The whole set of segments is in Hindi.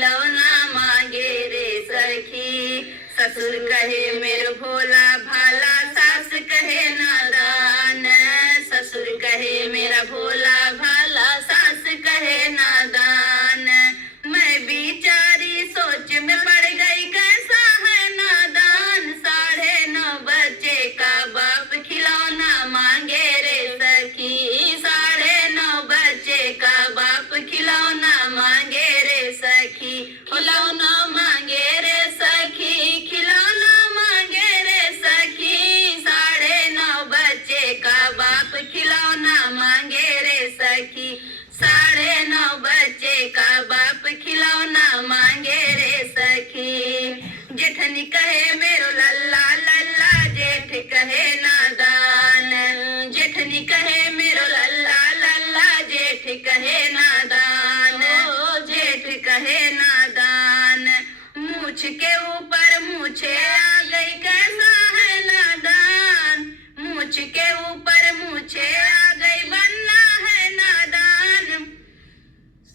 खिलौना मांगे रे सखी। ससुर कहे मेरे भोला भाला, सास कहे नादान। ससुर कहे मेरा भोला भाला, सास कहे नादान। मैं बिचारी सोच में पड़ गई, कैसा है नादान। 9:30 बच्चे का बाप खिलौना मांगे रे सखी। 9:30 बच्चे का बाप खिलौना मांगे रे सखी। खिलौना मांगे रे सखी, खिलौना मांगे रे सखी। 9:30 बच्चे का बाप खिलौना मांगे रे सखी। 9:30 बच्चे का बाप खिलौना मांगे रे सखी। जेठनी कहे मेरो लल्ला लल्ला, जेठ कहे नादान। जेठनी कहे मेरो लल्ला लल्ला, जेठ कहे नादान। जेठ कहे नादान। मूछ के ऊपर मूछे आ गई, कैसा है नादान। मूछ के ऊपर मूछे आ गई, बनना है नादान।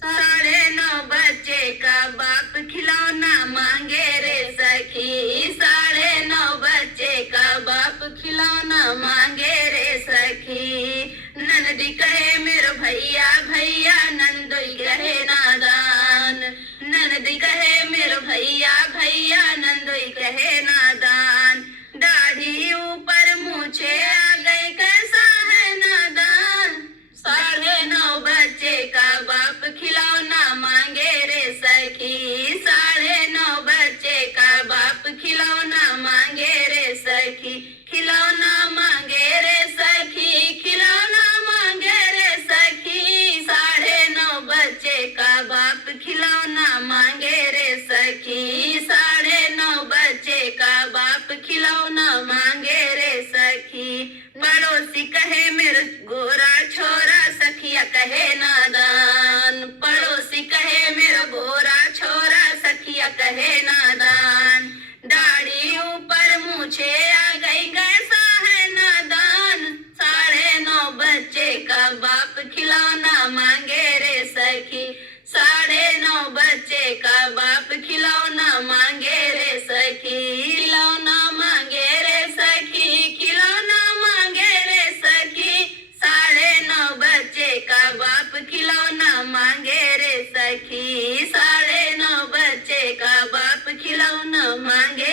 9:30 बच्चे का बाप खिलौना मांगे रे सखी। 9:30 बच्चे का बाप खिलौना मांगे रे सखी। ननदी कहे मेरो भैया भैया, नंदोई कहे नादान। ननदी कहे मेरो भैया भैया, नंदोई कहे नादान। दाढ़ी ऊपर मूछे आ गई, कैसा है नादान। 9:30 बच्चे का बाप खिलौना मांगे रे सखी। 9:30 बच्चे का बाप खिलौना मांगे रे सखी। खिलौना मांगे रे सखी, खिलौना मांगे रे सखी। 9:30 बच्चे का बाप खिलौना मांगे रे सखी। 9:30 बच्चे का बाप खिलौना मांगे रे सखी। पड़ोसी कहे मेरे गोरा छोरा, सखिया कहे नादान। पड़ोसी कहे मेरा गोरा छोरा, सखिया कहे नादान। दाढ़ी ऊपर मूछे आ गई, कैसा है नादान। 9:30 बच्चे का बाप खिलौना मांगे रे सखी। 9:30 बच्चे का बाप खिलौना मांगे रे सखी। खिलौना मांगे रे सखी, खिलौना मांगे रे सखी। 9:30 बच्चे का बाप खिलौना मांगे रे सखी। 9:30 बच्चे का बाप खिलौना मांगे